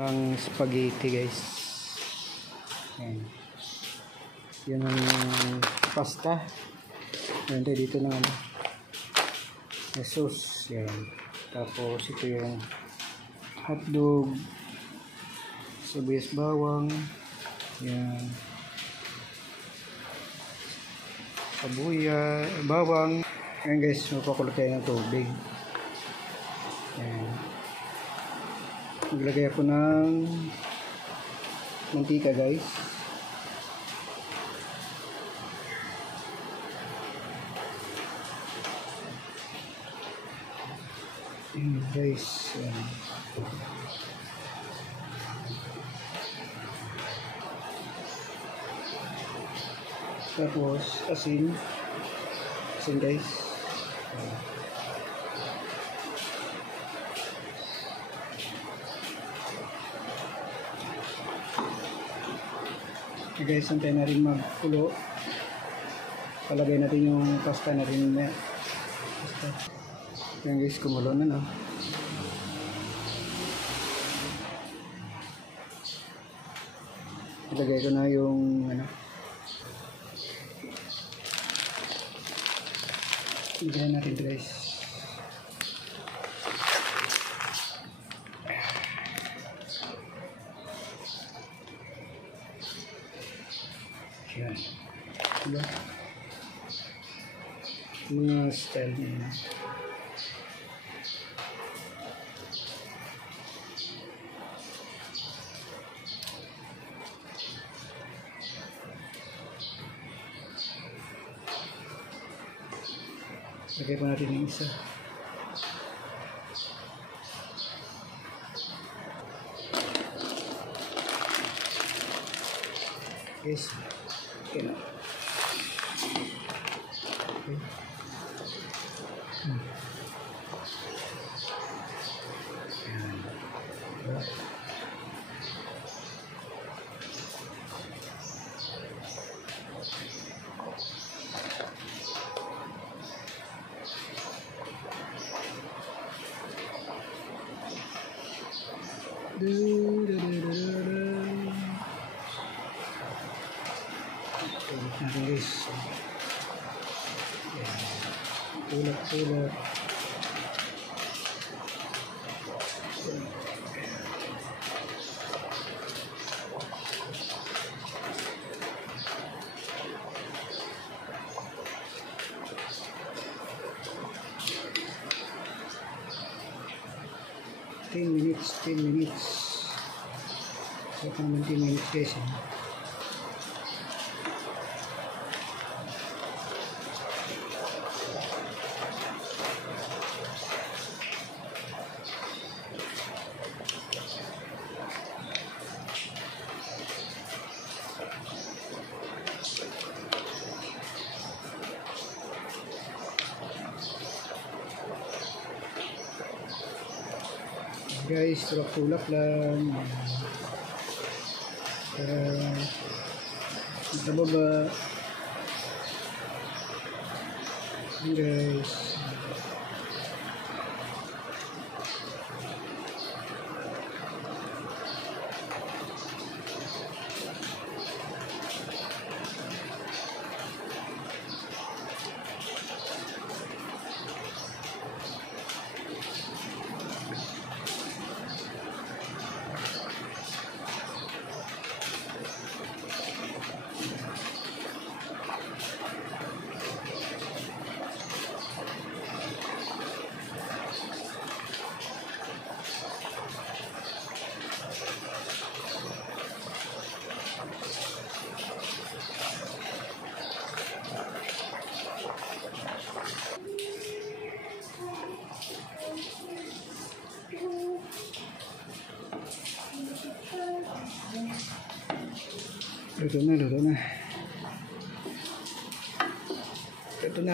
Ang spaghetti guys. Ayan. Yan ang pasta. Ayan tayo dito ng ano, sauce. Yan. Tapos ito yung hotdog, sibuyas bawang, yan, kabuya, bawang. Ayan guys, mapakulot tayo ng tubig. Ayan. Maglagay ako ng mantika guys. Guys, yan. Tapos asin guys. Okay guys, antay na rin magkulo. Palagay natin yung pasta na rin. Yan guys, kumulo na no. Ilagay ko na yung ano, ilagay natin ito guys. Yan. Diba? Mga style niya. Lagay po natin yung isa. Yes. Okay na. Okay. Yan. Diba? Natin guys. Tulak. 10 minutes. So, naman 10 minutes guys. Guys, tulak-tulak lang para sa baba. Guys,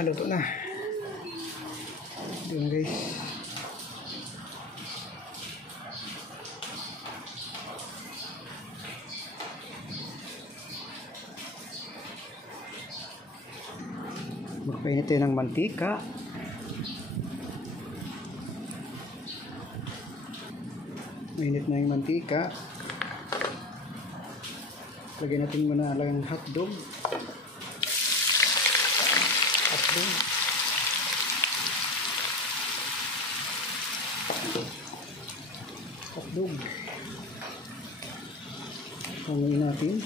luto na. Luto na guys. Magpainit tayo ng mantika. Mainit na yung mantika. Lagyan natin muna lang hotdog. Hotdog. Hotdog. Hanguin natin.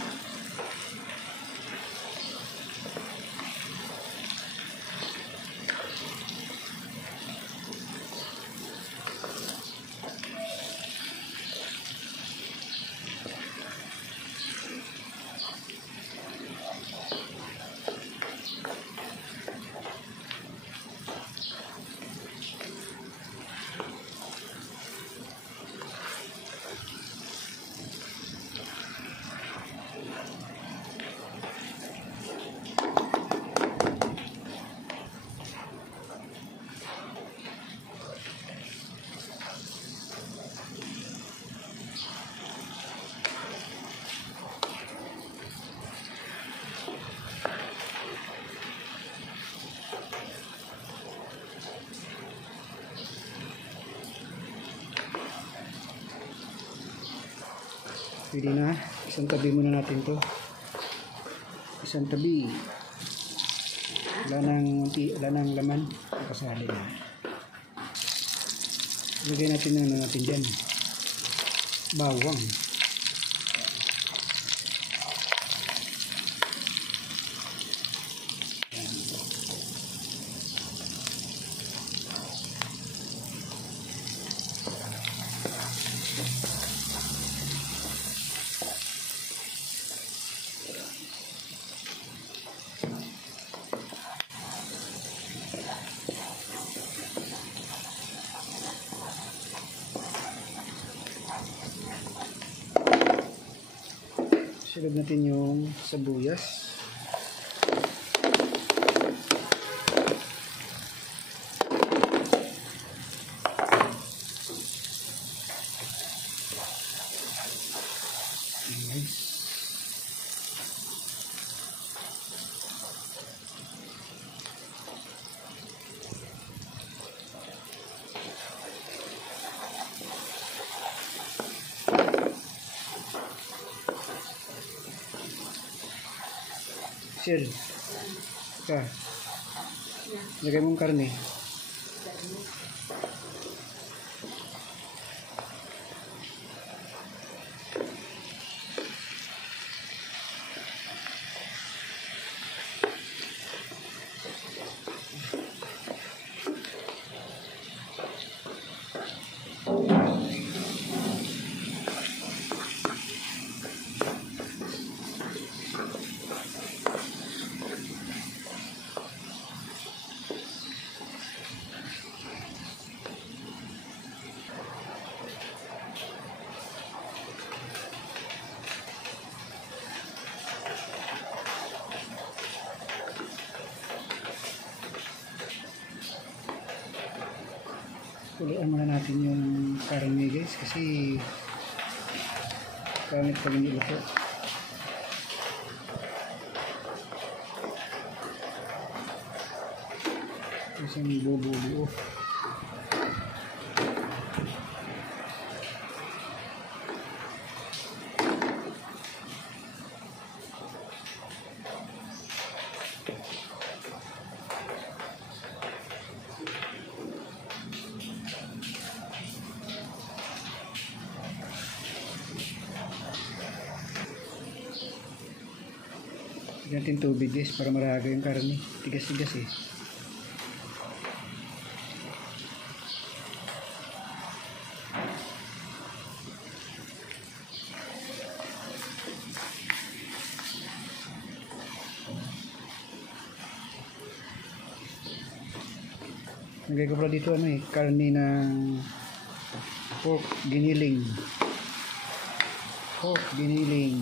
Pwede na. Isang tabi muna natin to. Isang tabi. Wala nang laman. Kasali na. Lagay natin na natin dyan. Bawang. Silog natin yung sabuyas. Sir, ka, lagay mong karne. Kuluan muna natin yung karne guys kasi pangit pag hindi luto. Isang bubuo. Natin tubig guys para maraga yung karne. Tigas-tigas eh. Lagay ko pala dito karne ng pork giniling. Pork giniling.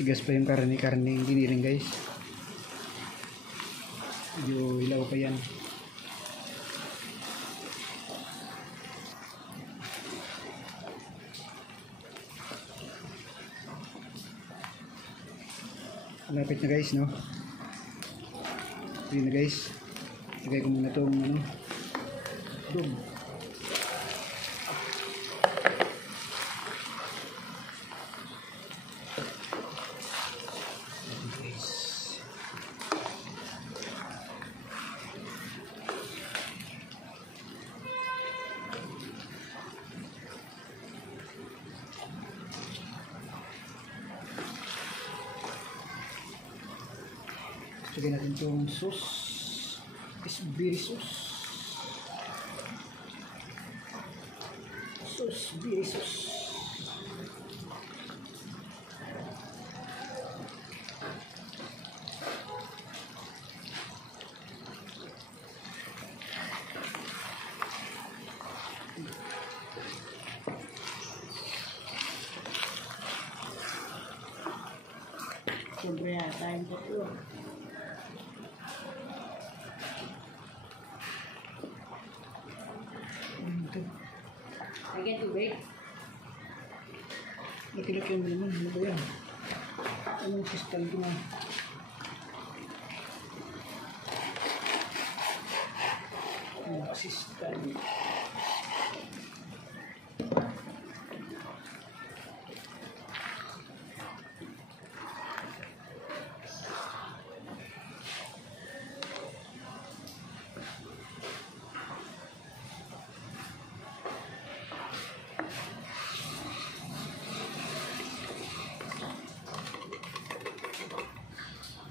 Tigas pa yung karne yung giniling guys. Medyo hilaw pa yan. Malapit na guys, no? Yun na guys. Lagay ko muna itong ano, dog. Lagyan natin itong sauce. Isbiri sauce. Isbiri sauce. Siyempre yata yung tatlo. Lagyan tubig. Nakilagyan mo naman. Ano ba yan? Anong kristal ko na? Anong kristal?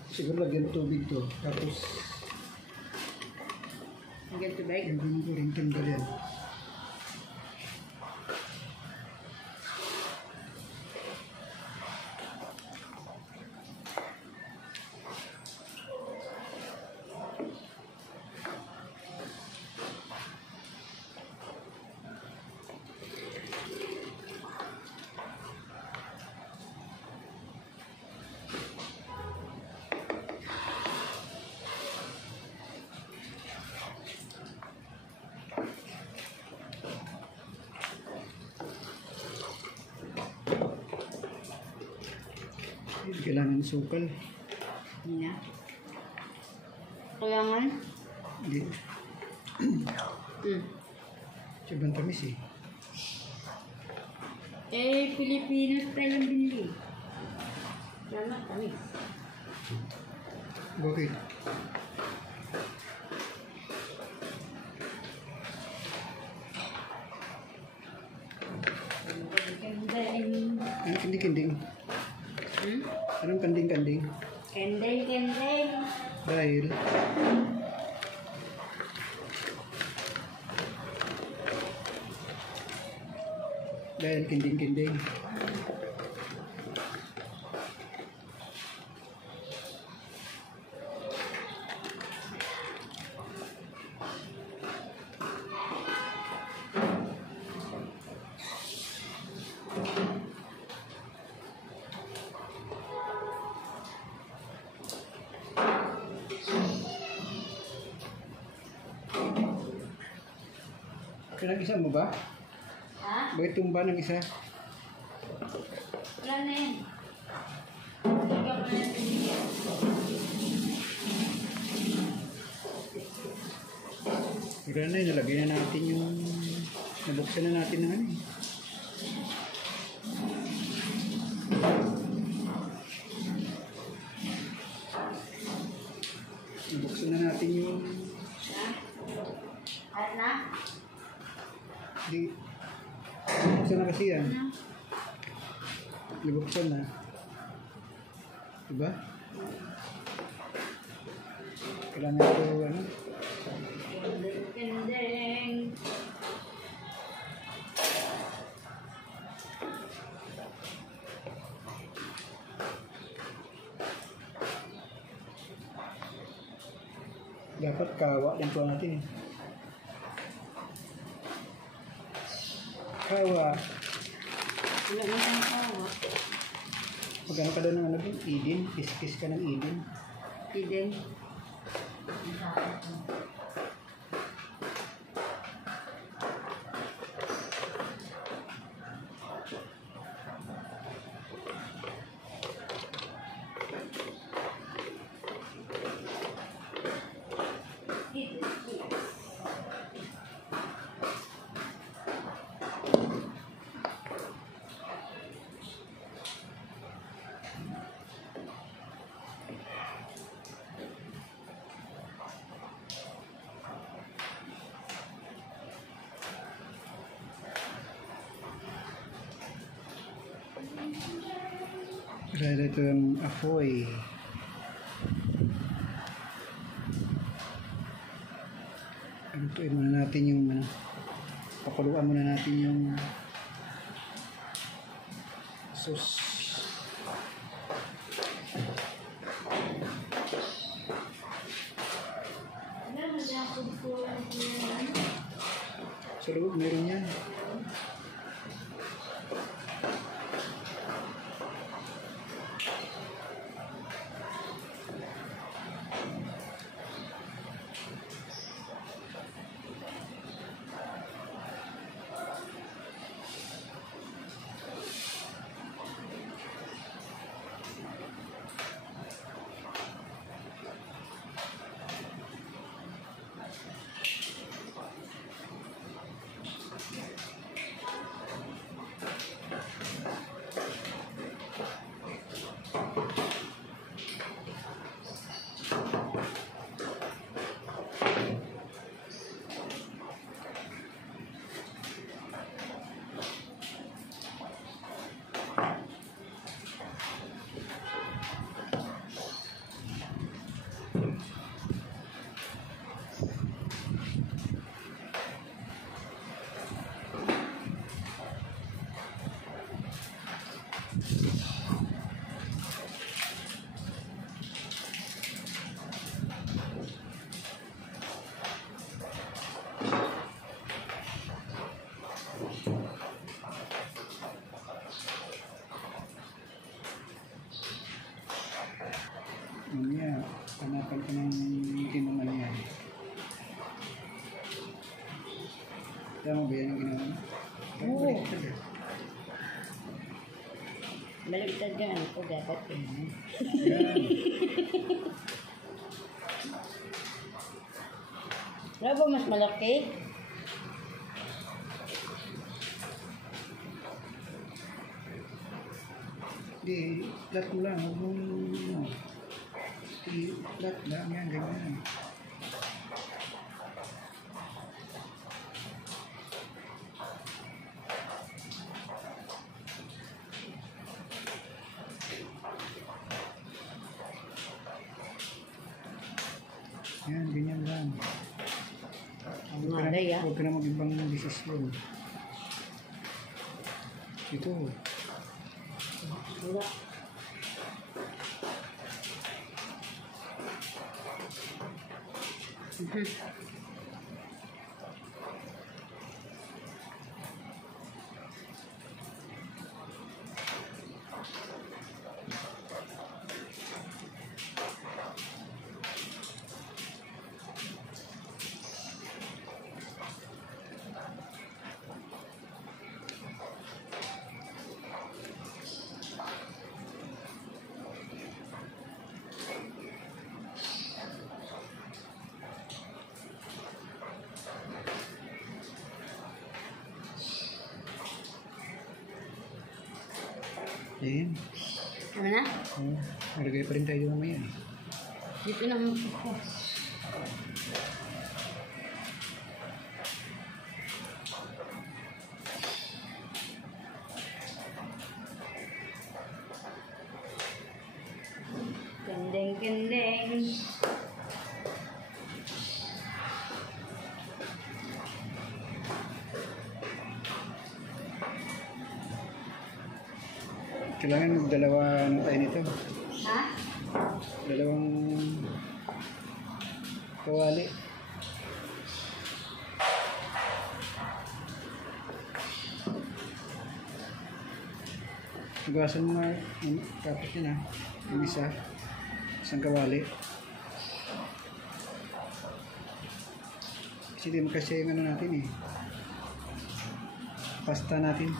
Siguro lagyan tubig to. Tapos, Lagyan tubig. hindi ko rin tanggal yan. Kailangan sukal. Hindi na. Kailangan? Hindi. Sobrang tamis eh. Filipino style yung binili. Lama kami. Bakit? Ano kanding-kanding? Anong kanding-kanding? Kendeng. Dahil kanding-kanding. Kailang isa mo ba? Ha? Bakit tumba ng isa? Wala na yan. Ikaw na yan. Wala na yun, nalagay na natin yung nabuksan na natin ng ano eh. Nabuksan na natin yung At na? di nabuksan na kasi yan. Ano? Nabuksan na. Diba? Kailangan ito ano? Kendeng. Dapat kawa din po natin eh. Kawa. Wala na siyang kawa. Magkano ka daw ng ano din? Idin? Kiss ka ng idin? Kendeng. Dahil ito yung apoy. Lutuin muna natin yung pakuluan muna natin yung sauce. Sa loob meron yan. Mamaya, hanapan ko ng tinuman yan. Tama ba yan ang ginawa mo? Oo. Baliktad eh. Baliktad yan. Ako dapat yun. Yan. Wala ba mas malaki? Di, flat mo lang. Huwag mong, flat lang yan, ganyan. Yan, ganyan lang. Malay, ah. Huwag ka na mag-ibang desisyon. Ito. Wala. Ayan. Ano na? Oh, malagay pa rin tayo mamaya eh. Dito na mo ko. Kendeng. Kailangan magdalawa tayo nito. Ha? Dalawang kawali. Hugasan mo nga tapos yun yung isang kawali. Kasi di mo kasi yung ano natin pasta natin.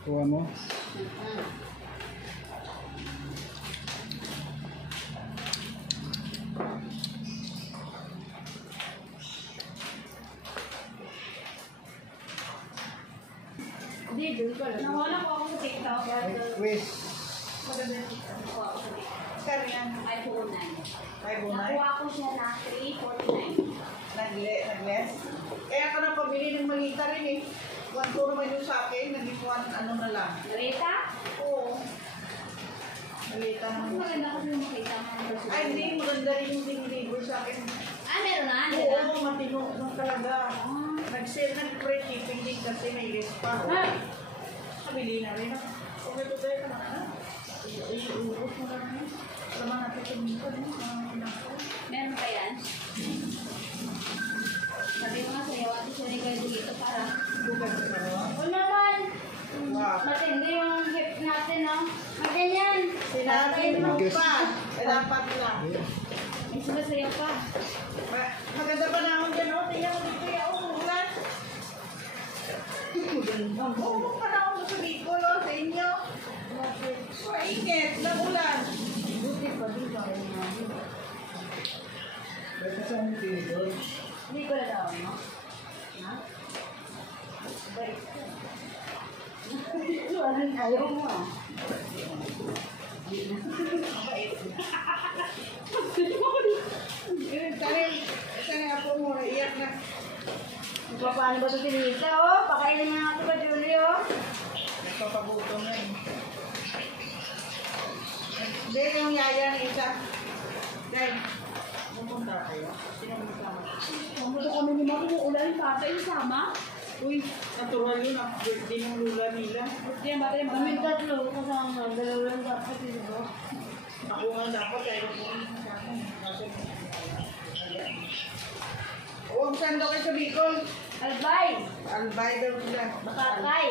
Kuha mo. Nawala ko ako sa TikTok. Quiz. Sir, Magkano yan? 509. 509? Nakuha ko siya na 349. Nag-less? Kaya ako nang pabili ng malita rin eh. 1 naman yung sa akin, naging 1 ano na lang. Malita? Oo. Malita naman. Maganda kasi makita mo. Ay, hindi. Maganda rin yung diniliver sa akin. Meron na. Oo, matino nung talaga. Nag-sale, nag-free shipping din kasi may list pa. Kabili na rin. Okay, ito tayo ka na. Iubos mo na rin. Alam natin tumingkod. Meron pa yan? Sabi ko nga sa'yo, ate siya rin kayo dito para. Bukan sa ano? O naman! Wow. Matindi yung hip natin, no? Maganyan! Sinabi mo pa. Eh, dapat lang. May sumasayaw pa. Maganda pa na akong dyan, oh. Tingnan mo dito yung umulan. Umuk pa na ako sa Bicol, oh, sa inyo. Mainit ng ulan. Buti pa dito ako namin. Ba't saan yung tinidor? Hindi ko na daw, no? Ha? Bait ko. Ayaw mo, ah. Sana ako mo, iyak na. Paano ba ito sinita, oh? Pakainin mo na ito ba, Julie, oh? Nagpapagutom na eh. Hindi, yung yaya ng isa. Dahil, pumunta kayo. Sino mo kasama? Pumunta kami ni Mami yung ulan, pata yung sama. Uy, natural yun. Ang birthday ng lula nila. Diyan, bata yung kami tatlo, kasama, dalawa lang dapat dito. Ako nga dapat, kaya ko sa akin. Huwag saan daw kayo sa Bicol. Albay! Albay daw sila. Bakakay!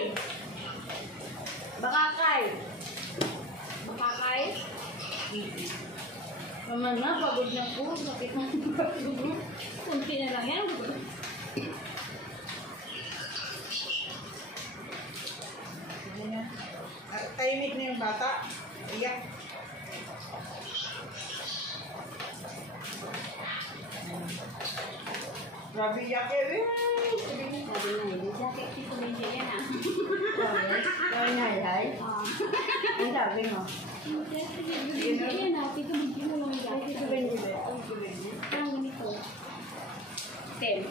Bakakay! Bakakay? Naman na, pagod na po. Sakit na pagod. Kunti na lang yan. Tahimik na yung bata. Iyak. Grabe iyak eh. Sabi na, hindi sakit dito medyo yan ah. Sabi na, hay. Ang sabi mo? Yan ah, tito medyo mo lang yung Tito Benji ba? Ang ganito. 10.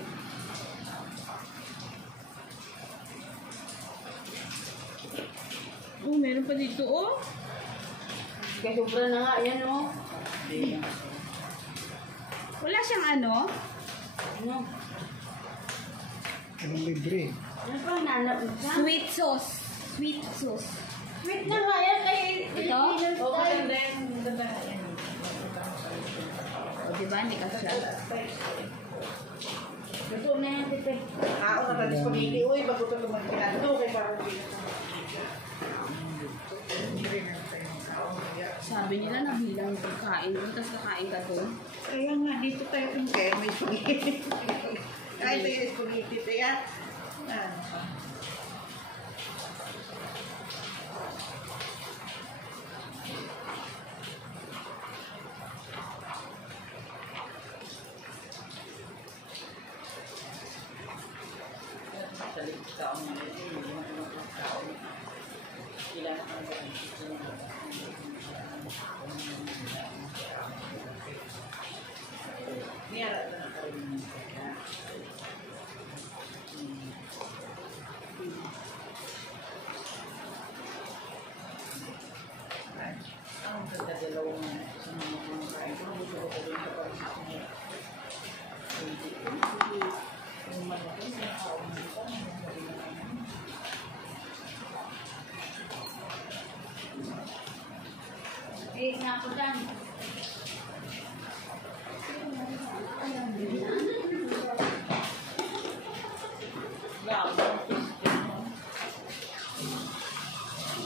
Oh, meron pa dito, oh. Kaya sobra na nga, yan oh. Wala siyang ano. Ano? Anong libre? Ano pa nanap mo sa? Sweet sauce. Sweet sauce. Wait na nga yan kay Ito? Filipino O, style. maganda yan. Maganda yan. O, diba? Hindi ka siya. Luto na yan, Tite. Ako na talis pamili. Uy, bago ito lumaginan. Ito, kay parang Sabi nila nabilang yung pagkain doon, tapos kakain ka doon. Kaya nga, dito tayo kung kaya may spaghetti. Ay, ito yung spaghetti. Kaya, ano pa. Eh, na ako dyan.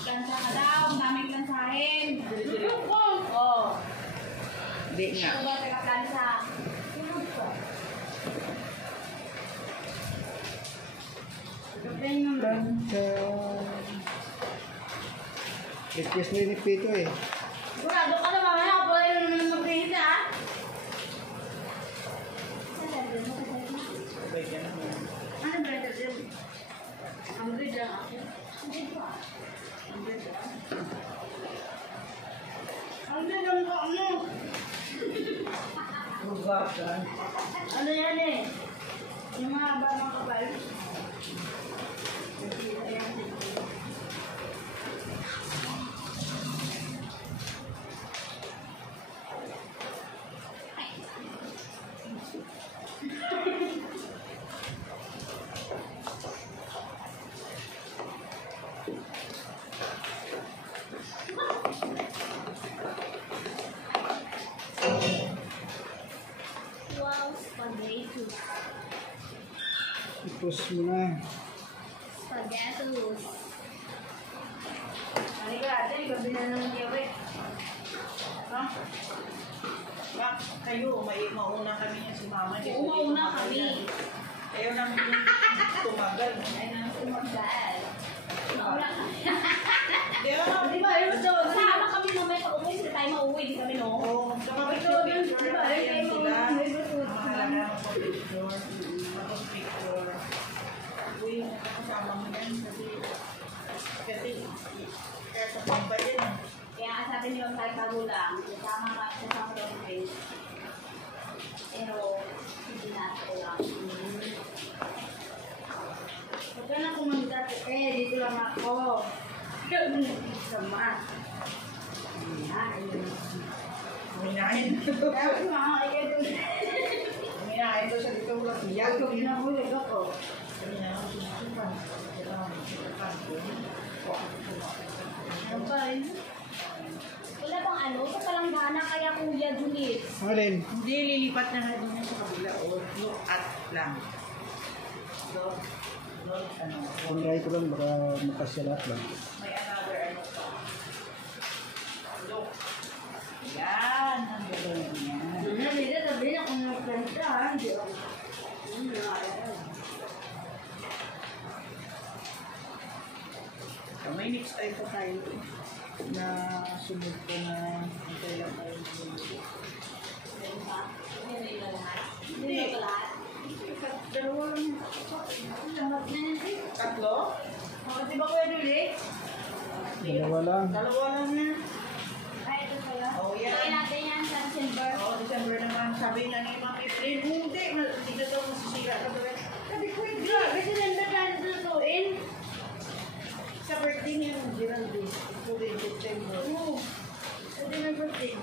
Plansa ka daw, ang daming plansahin. Oh. Hindi nga. Ito ba tayo plansa? Gabriel yung Request na ni Pito eh. Sigurado ka na mamaya ako pala yung naman mag-rehisa, ha? Ano ba ito din? Ang good lang ako. Ang good lang. Ang good lang ko, ano? Hugasan. Ano yan eh? Yung mga mga kapal. Ayan. Wow, spaghetti. Ipos mo na. Spaghettos. Halika ate, gabi na naman niya eh. Ha? Bak, kayo, mauna kami niya si mama. Oo, mauna kami. Ayaw namin yung tumagal. Ay, nang tumagal. Mauna kami. Yeah. Di ba, ayun daw. Sama kami mamaya pag umuwi, sila tayo mauwi, di kami no? Oo, saka Ikaw, picture, di ba, ayan ikaw, sila. may gusto. Mahalaga magpa-picture. Magpa-picture. Uy, nakakasama mo yan kasi kaya sa pamba yan. Kaya nga sabi niyo tayo kagulang, kasama ka sa friends. Pero, hindi na ako lang. Huwag ka na kumanda. Eh, dito lang ako. Ikaw mo nagsama. Uminahin. Kaya ko mga kaya doon. Uminahin to siya dito ulat niya. Ikaw pinahulig ako. Ano pa rin? Wala bang ano, sa palanggana kaya Kuya Juliet? Alin? Hindi, lilipat na nga din yan sa kabila. O, look at lang. Look, ano. Pangray ko lang, baka makasya lahat lang. May another ano pa. Look. Yan, ang gagawin niya. Nila sabihin ako ng kanta. Hindi ako. May next time pa tayo na sunod ko na antay lang tayo sunod. Meron ba? Meron iba lahat? Hindi. Meron ba lahat? Dalawa lang. Lahat na yan eh. Tatlo? Bakit di ba kuya Duli? Dalawa lang. Dalawa lang yan. Ay, ito pala. Oh, yan. Try natin yan sa December. Oo, December naman. Sabi na ni Mami Flynn, hindi na daw masisira ka doon. Sabi ko, hindi. Grabe, sinanda ka na tutuin. Sa birthday niya, hindi lang din. Ito rin, December. Oo. Sabi na birthday.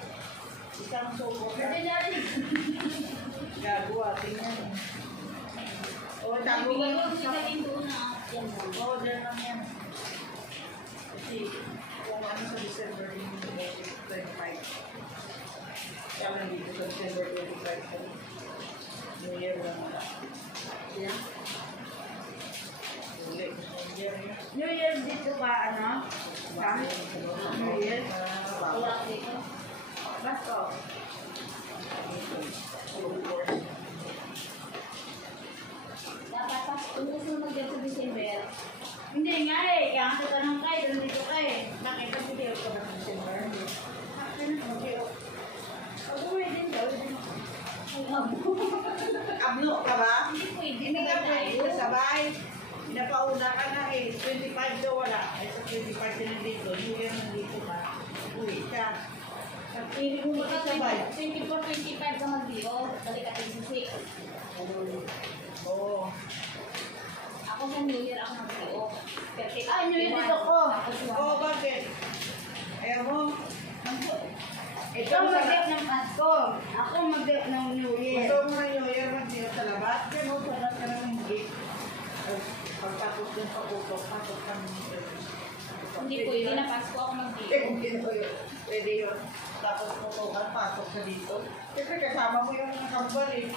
Isang sobo ka. Sabi natin. Gagawa, tingnan. O, tago Bigay mo. ko si Galing doon na. Yan mo. Oo, dyan lang yan. Kasi, kung ano sa December, yung 25. Kaya lang dito sa December 25. New Year lang wala. Yeah. Uli, New Year yun. New Year dito ba, ano? Kami? New Year? Wala ko dito. Basta. Dapat pa, kung gusto mo mag-get sa December, Hindi nga eh. Kaya nga tatanong kayo, doon dito kayo. Bakit ang video ko ba sa December? Pag-uwi din daw. ay abo. Abno ka ba? Hindi pwede. Hindi ka Sabay pwede tayo. kasabay. Napauna ka na eh. 25 daw wala. Eh sa 25 din nandito. New Year nandito ka. Uwi ka. Sa pili mo makasabay. 24, 25 ka mag-bio. Balik ka 26. Oo. Ako sa New Year ako mag-bio. Ay, New Year dito ko. Oo, bakit? Ayaw mo? Ikaw mag-dip ng Pasko. Ako mag-dip ng New Year. Gusto mo na New Year mag-dito sa labas? Kaya mo sarap ka ng gate. Pagtapos din paputok, pasok ka ng Hindi pwede na Pasko ako mag-bio. Eh, kung ginawa yun, pwede yun. Tapos putukan, pasok ka dito. Siyempre kasama mo yung kambal eh.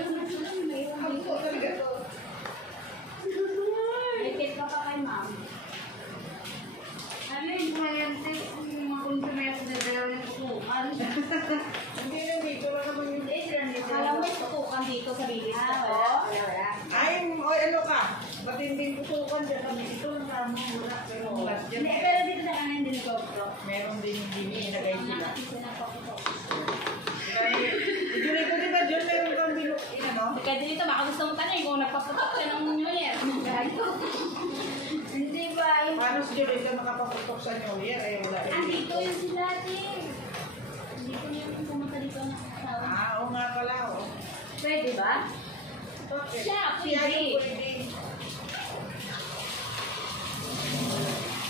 Kampo talaga to. May tip ka pa kay ma'am. Ano yung kliyente? Yung mga konsumer na dalaw ng kukuhan. Hindi na dito lang naman yung... Hindi sila nito. Alam mo, tutukan dito sa bilis ko. Wala. Ay, oy, ano ka? Matinding putukan dyan kami. Ito lang kamo mura. Pero mas dyan. Hindi, pero dito na kanin din ko. Meron din hindi nilagay Ang sila. nakatisa na paputok. Kaya, yun ko diba dyan meron kang bilo, ano? Kaya dito, baka gusto mo tanong kung nagpaputok ka ng New Year. Hindi ba? Paano si Julita makapaputok sa New Year? Eh, wala. Andito yung sila, Tim. Andito yung pumunta dito ba? Bakit? Siya, Siya pwede. yung pwede.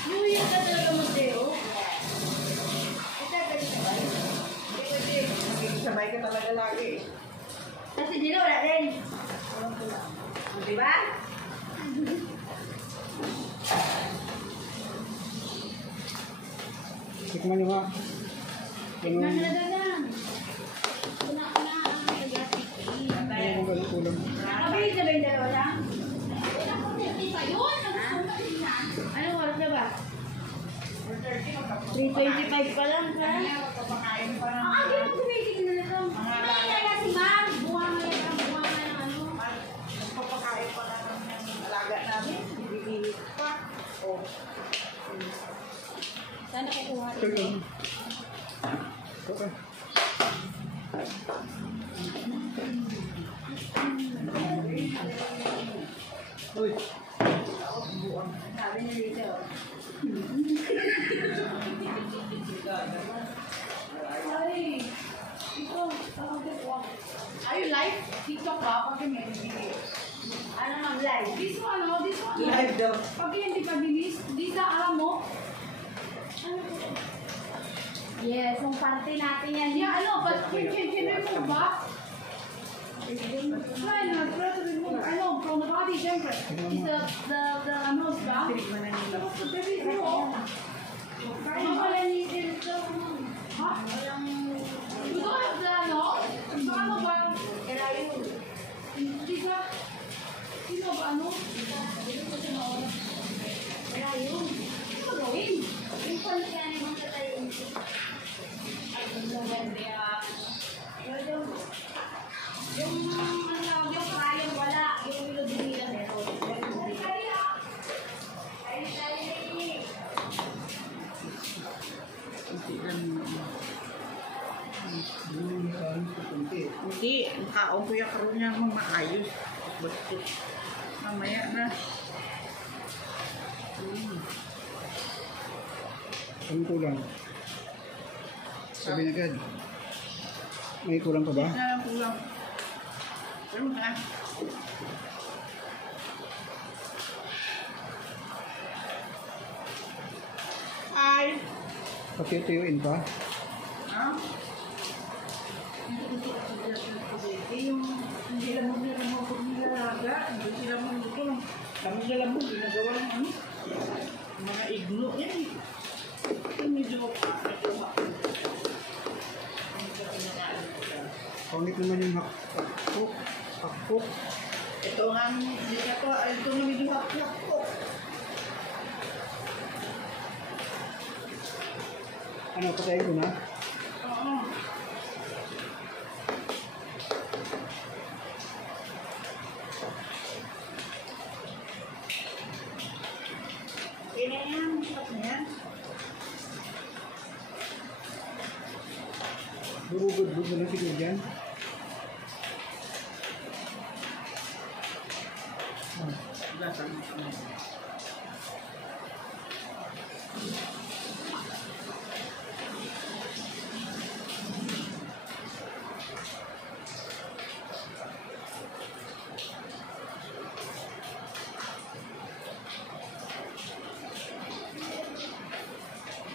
New Year ka talaga Mateo. Hindi kasi, sabay ka talaga lagi. Kasi dito wala din. Di ba? Tikman nyo nga. Tignan na dagang. Una ang nag-asik. Ano kung kulang? Mabilis na ba yung dalawa lang? Wala ko nilti pa yun. Nagsusunod na. Anong oras na ba? 4:30 magkapos. 3:25 pa lang, ha? Papakain pa ng Ah, hindi mo kumitig na lang. mga Kaya si Ma'am, buwang na yan. Buwang na ng ano. papakain pa lang ng alaga namin. Bibili pa. Oh. Sana kukuha Ito rin. yun. Okay. Uy, Sabi niya dito. Ay, ito, Are you live? TikTok ba? Pag may bibili. ano ang live? This one. Live daw. Pag hindi pa bilis, di sa alam mo. Yes, yung party natin yan. Yeah, I know, but can ba? Try na, try to remove. I know, from the body, syempre. Is the ano ba? Tinikman na nila. So, baby, no. Ano pala ni Ito? Ha? You don't have the ano? Ano ba? Hindi ka? Sino ba ano? Kaya yun. Ano ba gawin? Yung pala naman sa tayo. Yung ano, yung kayang wala, yung bilog-bilog meron. Hindi, makaon ko yung karoon niya mong maayos. Basta, mamaya na. anong kulang? Sabi na agad. May kulang pa ba? Na lang kulang. Pero na. Ay! Patiyuyuin pa? Ha? Yung hindi lamog na lamog ko nilalaga, hindi sila lamog ko. Lamog na lamog, ginagawa ng ano. Mga iglo yan eh. Ito medyo Pangit naman yung hakpok. Hakpok. ito nga, ito nga medyo hapyak ko. Ano, patayin ko na? Oo. Okay na yan, stop na yan. Bubugod-bug na lang siguro dyan. Lasa mo.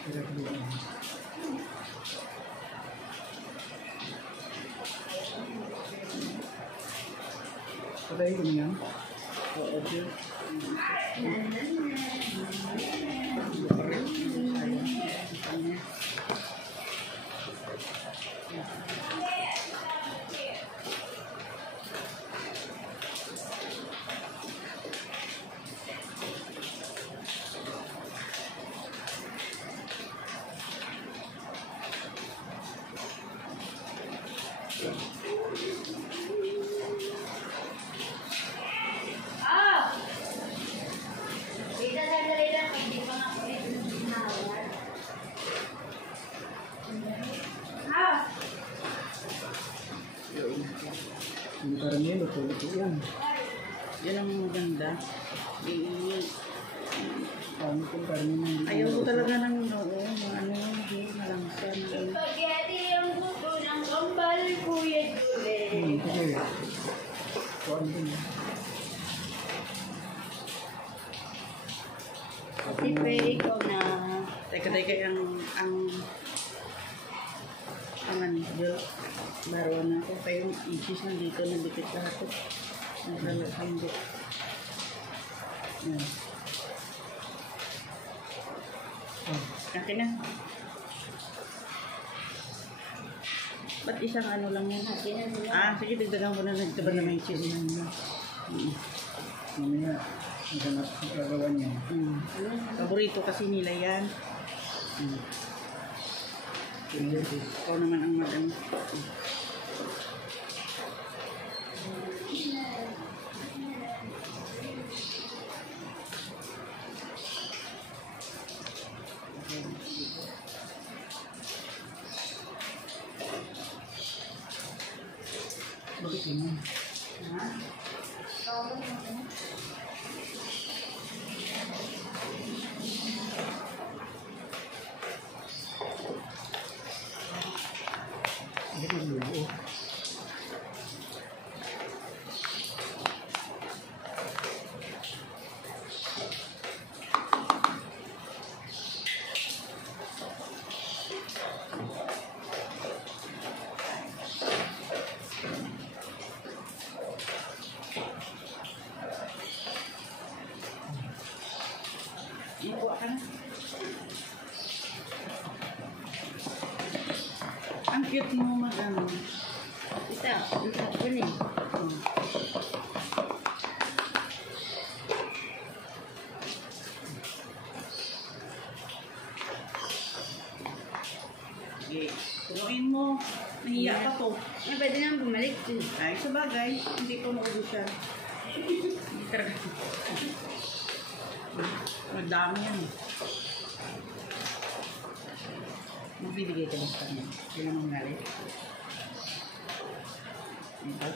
Hirap dito. Patayin ko na yan. Oo, Diyo. Ah! Kita dali lang, hindi pa nga ulit. Ah! Hindi karamihan, luto-luto yan. Yan ang maganda. Paano kung karamihan hindi Ayaw ko talaga ng ano, hindi malangsan. Spaghetti ang gusto ng kambal, Kuya Julie. Sige. Kuhan din. Si Pre, ikaw na. Teka, ang ano, baro na ako. Kaya yung issues nandito, nabikit lahat ko. Naglalakang yan. Akin na. Ba't isang ano lang yan? Sige, dagdagan ko na nagtaba na may cheese. Mamaya, ang ganap ang gagawa niya. Paborito kasi nila yan. Ikaw naman ang madam. Bakit naman? Bakit yung lulo? Ipo ka na. Ang cute mo madam. Ito ko ni. Sige, tuloyin mo. Nahiya pa to. Pwede nang bumalik. Ay, sa bagay, hindi ko naubos siya. Madami yan eh. Magbibigay ka ba sa kanya? Yun ang mangyari. Diba?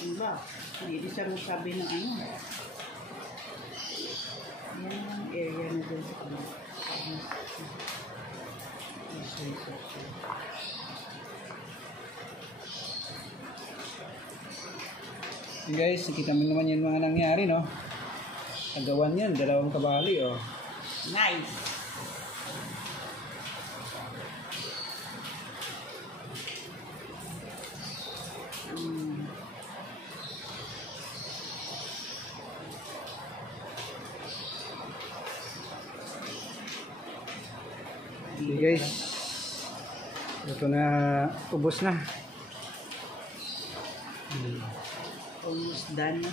Diba? Hindi siya magsabi ng ano. Yan ang area na dun sa kanya. Guys, nakita mo naman yung mga nangyari, no? Agawan yan, 2 kabali, oh. Nice! Okay, guys. Ito na, ubos na. Almost done.